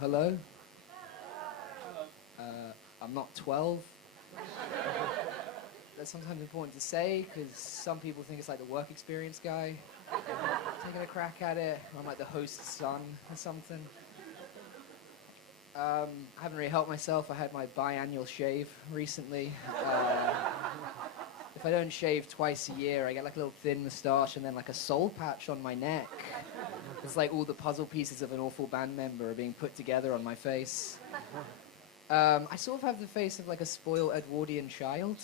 Hello? I'm not 12. That's sometimes important to say, because some people think it's like the work experience guy taking a crack at it. I'm like the host's son or something. I haven't really helped myself. I had my biannual shave recently. If I don't shave twice a year, I get like a little thin moustache and then like a soul patch on my neck. It's like all the puzzle pieces of an awful band member are being put together on my face. I sort of have the face of like a spoiled Edwardian child.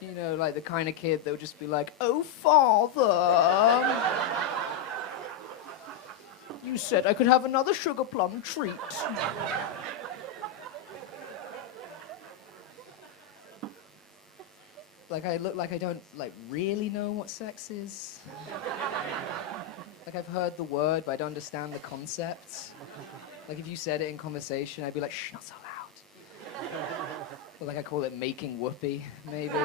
You know, like the kind of kid that would just be like, "Oh, father, you said I could have another sugar plum treat." Like I look like I don't like really know what sex is. Like I've heard the word, but I don't understand the concept. Like if you said it in conversation, I'd be like, "Shh, not so loud." Or like I call it making whoopee, maybe.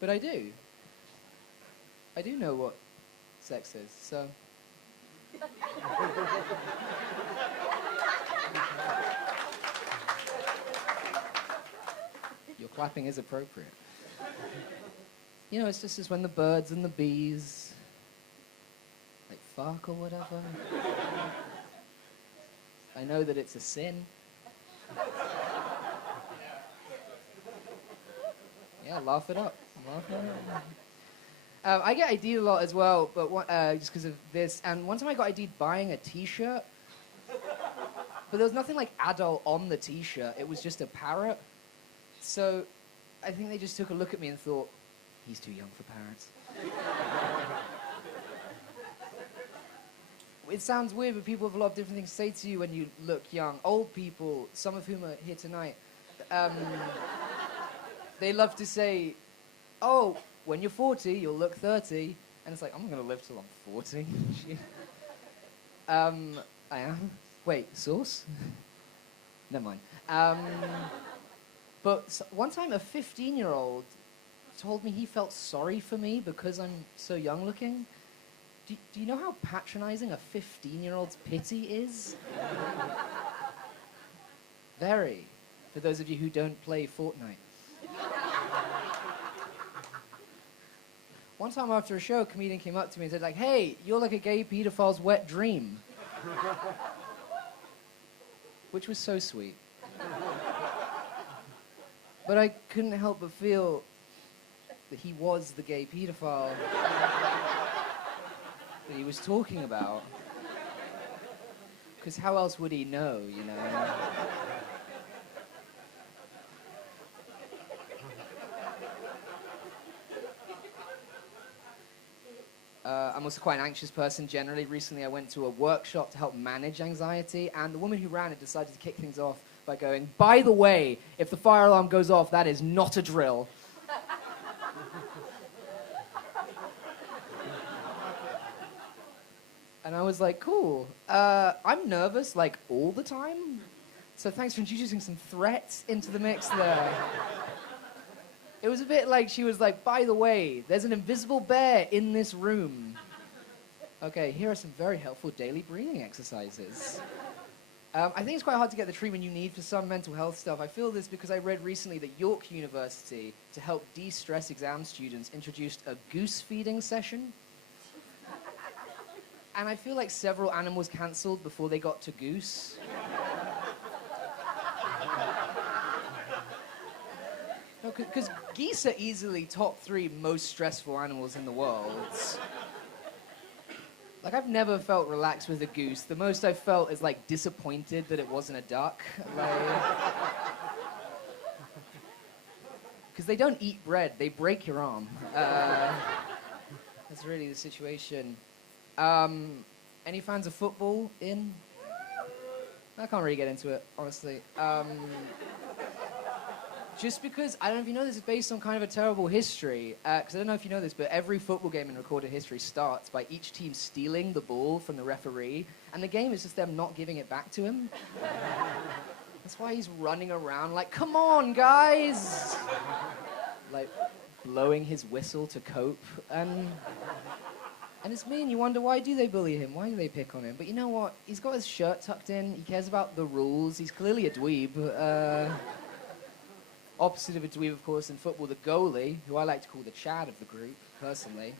But I do. I do know what sex is, so. Your clapping is appropriate. You know, it's just as when the birds and the bees, like fuck or whatever. I know that it's a sin. Yeah, laugh it up. Laugh it up. I get ID'd a lot as well, but just because of this. And one time I got ID'd buying a T-shirt, but there was nothing like adult on the T-shirt. It was just a parrot. So I think they just took a look at me and thought, he's too young for parrots. It sounds weird, but people have a lot of different things to say to you when you look young. Old people, some of whom are here tonight, they love to say, "Oh, when you're 40, you'll look 30." And it's like, I'm going to live till I'm 40. I am. Wait, sauce? Never mind. But one time a 15-year-old told me he felt sorry for me because I'm so young looking. Do you know how patronizing a 15-year-old's pity is? Very. For those of you who don't play Fortnite. One time after a show, a comedian came up to me and said, like, "Hey, you're like a gay pedophile's wet dream." Which was so sweet. But I couldn't help but feel that he was the gay pedophile that he was talking about. Because how else would he know, you know? I'm also quite an anxious person generally. Recently I went to a workshop to help manage anxiety, and the woman who ran it decided to kick things off by going, "By the way, if the fire alarm goes off, that is not a drill." And I was like, cool. I'm nervous, like, all the time. So thanks for introducing some threats into the mix there. It was a bit like she was like, "By the way, there's an invisible bear in this room. Okay, here are some very helpful daily breathing exercises." I think it's quite hard to get the treatment you need for some mental health stuff. I feel this because I read recently that York University, to help de-stress exam students, introduced a goose feeding session. And I feel like several animals cancelled before they got to goose. No, because geese are easily top 3 most stressful animals in the world. Like, I've never felt relaxed with a goose. The most I've felt is, like, disappointed that it wasn't a duck. Because they don't eat bread. They break your arm. That's really the situation. Any fans of football in? I can't really get into it, honestly. Just because, I don't know if you know this, is based on kind of a terrible history. Because I don't know if you know this, but every football game in recorded history starts by each team stealing the ball from the referee, and the game is just them not giving it back to him. That's why he's running around like, come on, guys! Like, blowing his whistle to cope. And it's mean. You wonder, why do they bully him? Why do they pick on him? But you know what? He's got his shirt tucked in. He cares about the rules. He's clearly a dweeb. Opposite of a dweeb, of course, in football, the goalie, who I like to call the Chad of the group, personally,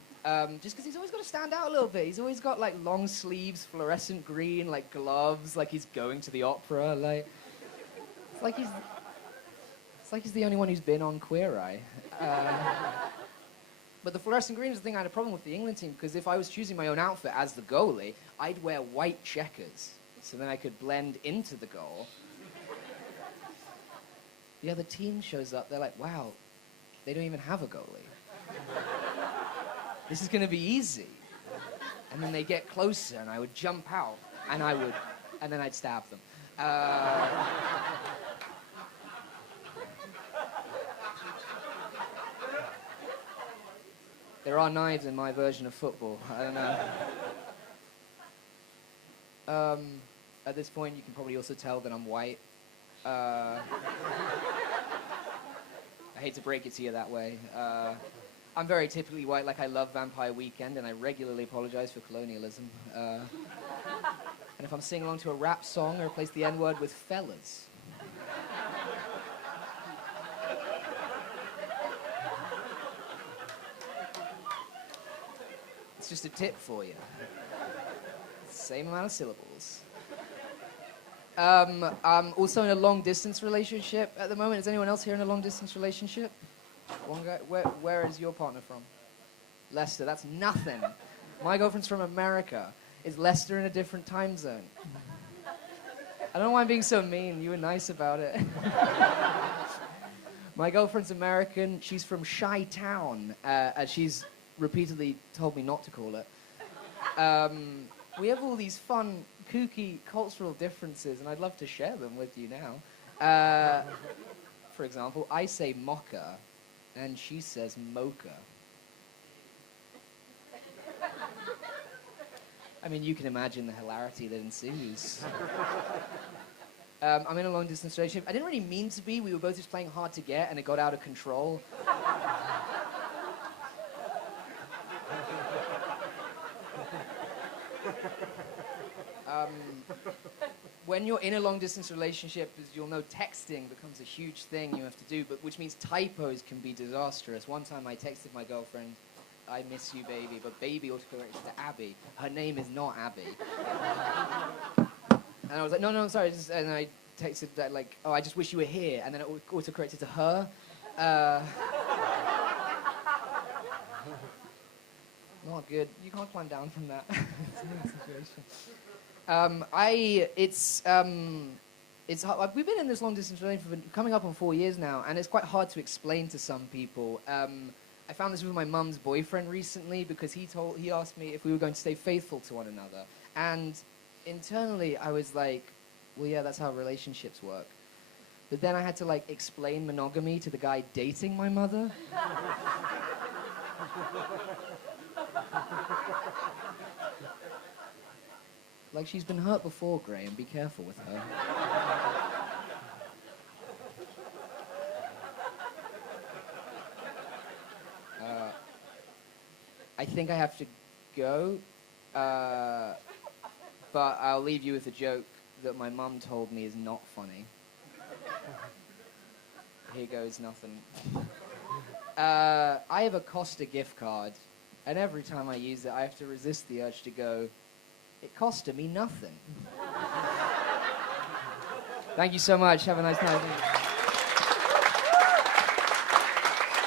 just because he's always got to stand out a little bit. He's always got, like, long sleeves, fluorescent green, like, gloves, like he's going to the opera, like... It's like he's the only one who's been on Queer Eye. But the fluorescent green is the thing I had a problem with the England team, because if I was choosing my own outfit as the goalie, I'd wear white checkers, so then I could blend into the goal. The other team shows up, they're like, wow, they don't even have a goalie. This is going to be easy. And then they get closer, and I would jump out, and then I'd stab them. There are knives in my version of football, I don't know. At this point, you can probably also tell that I'm white. I hate to break it to you that way. I'm very typically white, like I love Vampire Weekend, and I regularly apologize for colonialism. And if I'm singing along to a rap song, I replace the N-word with fellas. It's just a tip for you. Same amount of syllables. I'm also in a long-distance relationship at the moment. Is anyone else here in a long-distance relationship? One guy. Where is your partner from? Leicester. That's nothing. My girlfriend's from America. Is Leicester in a different time zone? I don't know why I'm being so mean. You were nice about it. My girlfriend's American. She's from Chi-Town, as she's repeatedly told me not to call it. We have all these fun, kooky cultural differences, and I'd love to share them with you now. For example, I say mocha, and she says mocha. I mean, you can imagine the hilarity that ensues. I'm in a long-distance relationship. I didn't really mean to be. We were both just playing hard to get, and it got out of control. When you're in a long-distance relationship, as you'll know, texting becomes a huge thing you have to do, but which means typos can be disastrous. One time I texted my girlfriend, I miss you, baby, but baby autocorrected to Abby. Her name is not Abby. And I was like, no, I'm sorry. And I texted that, like, oh, I just wish you were here. And then it autocorrected to her. Not good. You can't climb down from that. It's a new situation. It's hard. We've been in this long-distance relationship for coming up on 4 years now, and it's quite hard to explain to some people. I found this with my mum's boyfriend recently because he asked me if we were going to stay faithful to one another. And internally, I was like, well, yeah, that's how relationships work. But then I had to, like, explain monogamy to the guy dating my mother. Like, she's been hurt before, Graham. Be careful with her. I think I have to go, but I'll leave you with a joke that my mum told me is not funny. Here goes nothing. I have a Costa gift card, and every time I use it, I have to resist the urge to go, it costed me nothing. Thank you so much. Have a nice night.